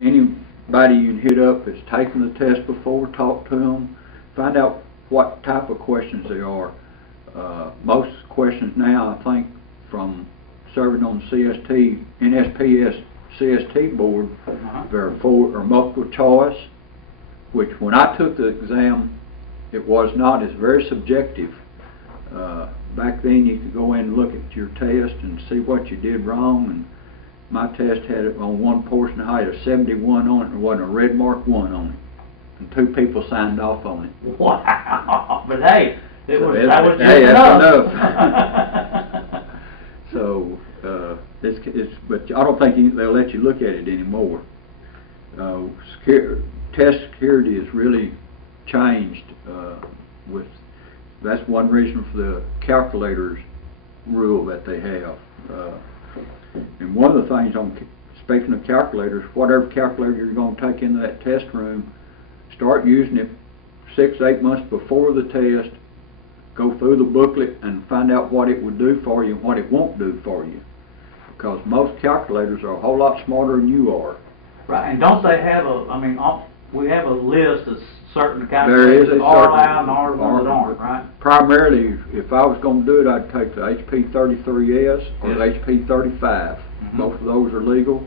Anybody you can hit up that's taken the test before, talk to them, find out what type of questions they are. Most questions now, I think, from serving on CST, NSPS CST board, they're multiple choice, which when I took the exam, it was not. It's very subjective. Back then you could go in and look at your test and see what you did wrong, and my test had it on one portion, I had a 71 on it, and there wasn't a red mark 1 on it. And 2 people signed off on it. Wow! But hey, that was just enough. So, but I don't think they'll let you look at it anymore. Test security has really changed. That's one reason for the calculators rule that they have. And one of the things, speaking of calculators, whatever calculator you're going to take into that test room, start using it 6 to 8 months before the test. Go through the booklet and find out what it would do for you and what it won't do for you. Because most calculators are a whole lot smarter than you are. Right, and don't they have we have a list of certain calculators that are allowed and ours that aren't, right? Primarily, if I was going to do it, I'd take the HP33S or the HP35. Both of those are legal.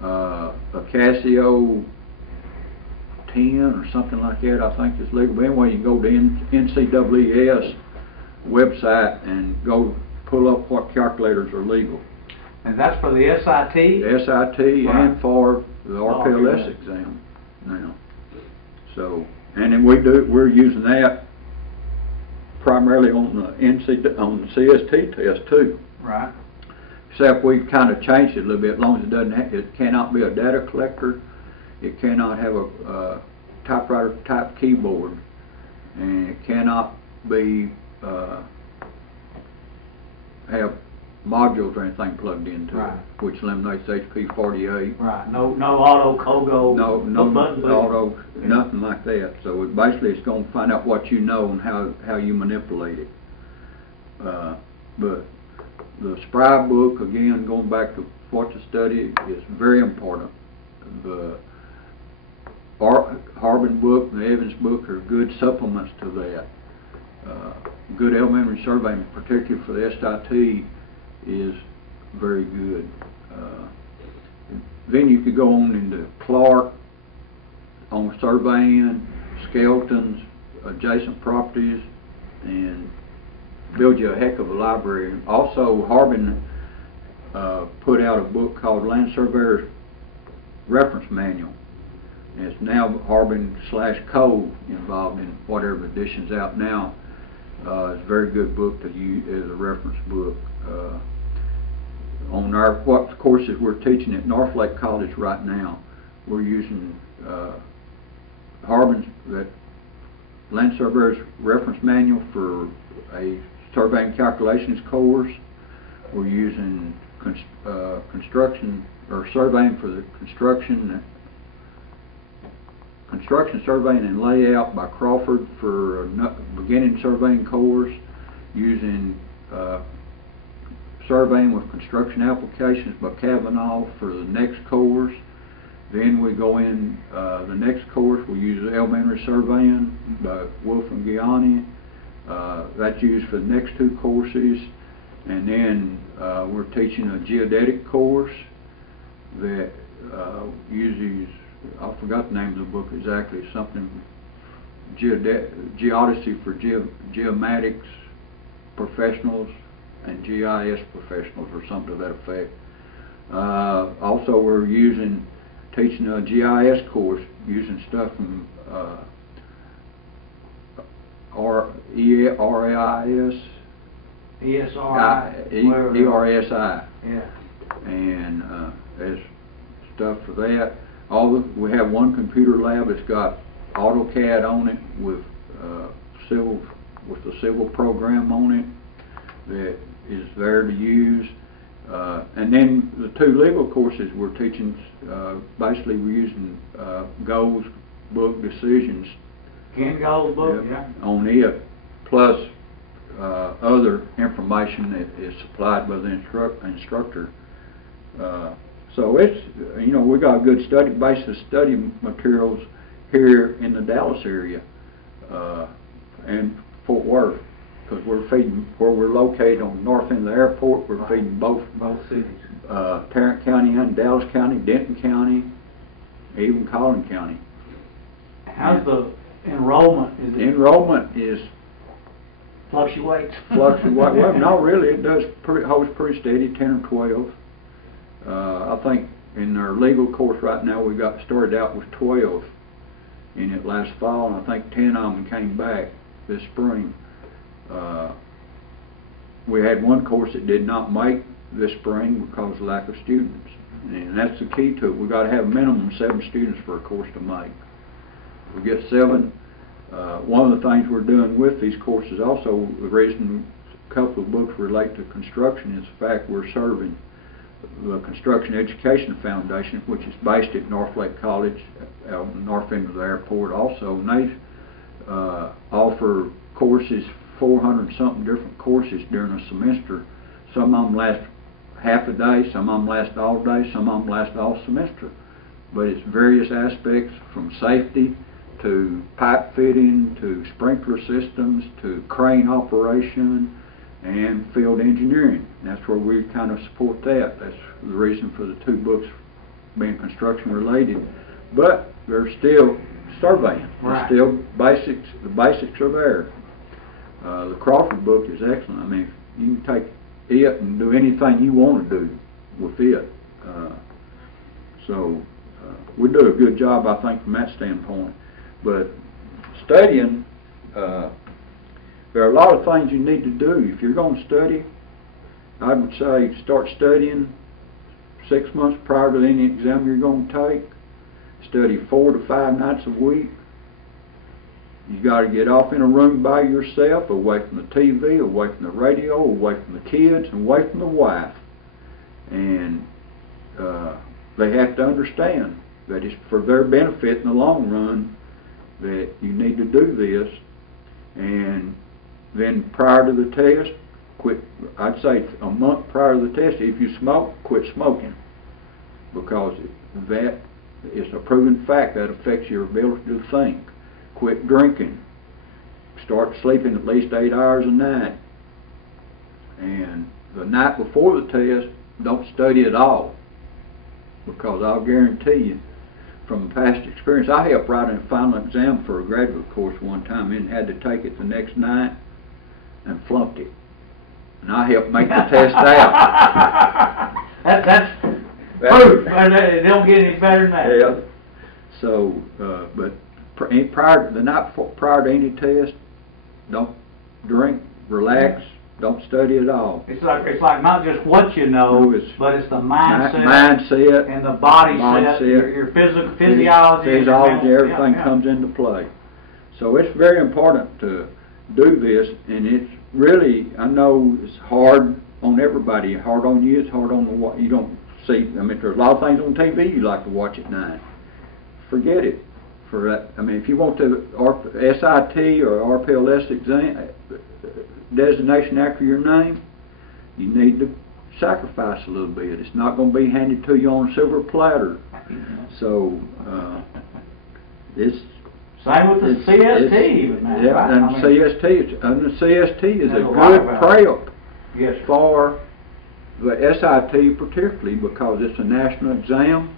A Casio 10 or something like that, I think is legal. But anyway, you can go to NCAAS website and go pull up what calculators are legal. And that's for the SIT? The SIT, right. And for the RPLS exam now. So, and then we're using that primarily on the CST test too. Right. Except we kind of changed it a little bit. As long as it cannot be a data collector, it cannot have a typewriter type keyboard, and it cannot be have modules or anything plugged into it, which eliminates HP48. Right. No auto COGO. No auto, nothing like that. So basically, it's going to find out what you know and how you manipulate it. But the SPRY book, again, going back to what to study, is very important. The Harbin book and the Evans book are good supplements to that. Good elementary surveying, particularly for the SIT, is very good. Then you could go on into Clark on surveying, skeletons, adjacent properties, and build you a heck of a library. Also, Harbin put out a book called Land Surveyors Reference Manual. And it's now Harbin/Co involved in whatever edition's out now. It's a very good book to use as a reference book. On what courses we're teaching at Northlake College right now, we're using Harbin's Land Surveyors Reference Manual for a surveying calculations course. We're using construction or surveying for the construction surveying and layout by Crawford for a beginning surveying course, using surveying with construction applications by Kavanaugh for the next course. Then we go in the next course, we use elementary surveying by Wolf and Gianni. That's used for the next 2 courses. And then we're teaching a geodetic course that uses, I forgot the name of the book exactly, something geodesy for geomatics professionals and GIS professionals or something to that effect. Also, we're teaching a GIS course using stuff from ERIS, ERSI, yeah, and there's stuff for that. We have one computer lab that's got AutoCAD on it with the civil program on it that is there to use. And then the 2 legal courses we're teaching, basically we're using Gold's book Decisions. Ken Gold's book, yeah. On it, plus other information that is supplied by the instructor. So it's, you know, we got a good basis of study materials here in the Dallas area, and Fort Worth, because we're feeding, where we're located on the north end of the airport, we're feeding both cities. Tarrant County and Dallas County, Denton County, even Collin County. How's the enrollment? Enrollment is fluctuates. Well, no, really, it does holds pretty steady, 10 or 12. I think in our legal course right now, we got started out with 12 in it last fall, and I think 10 of them came back this spring. We had one course that did not make this spring because of lack of students, and that's the key to it. We got to have a minimum of 7 students for a course to make. We get 7. One of the things we're doing with these courses, also the reason a couple of books relate to construction, is the fact we're serving the Construction Education Foundation, which is based at Northlake College on the north end of the airport also, and they offer courses, 400-something different courses during a semester. Some of them last half a day, some of them last all day, some of them last all semester. But it's various aspects from safety to pipe fitting to sprinkler systems to crane operation and field engineering. And that's where we kind of support that. That's the reason for the 2 books being construction related. But they're still surveying. Right. They're still basics. The basics are there. The Crawford book is excellent. I mean, you can take it and do anything you want to do with it. So we do a good job, I think, from that standpoint. But studying, there are a lot of things you need to do. If you're going to study, I would say start studying 6 months prior to any exam you're going to take. Study 4 to 5 nights a week. You got to get off in a room by yourself, away from the TV, away from the radio, away from the kids, and away from the wife. And they have to understand that it's for their benefit in the long run that you need to do this. And then prior to the test, quit. I'd say a month prior to the test, if you smoke, quit smoking, because that is a proven fact that affects your ability to think. Quit drinking. Start sleeping at least 8 hours a night. And the night before the test, don't study at all, because I'll guarantee you, from past experience, I helped write a final exam for a graduate course one time and had to take it the next night and flunked it. And I helped make the test out. That's proof. It don't get any better than that. Yeah. So, but prior the night before, prior to any test, don't drink, relax, don't study at all. It's like not just what you know, but it's the mindset and the body set, your physiology, everything comes into play. So it's very important to do this, and it's really, I know it's hard on everybody, hard on you, it's hard on what you don't see. I mean, there's a lot of things on TV you like to watch at night. Forget it. For that, I mean, if you want the SIT or RPLS exam designation after your name, you need to sacrifice a little bit. It's not going to be handed to you on a silver platter. So it's same with the CST even now. Yeah, right? and the CST is a good prep yes, for the SIT, particularly because it's a national exam.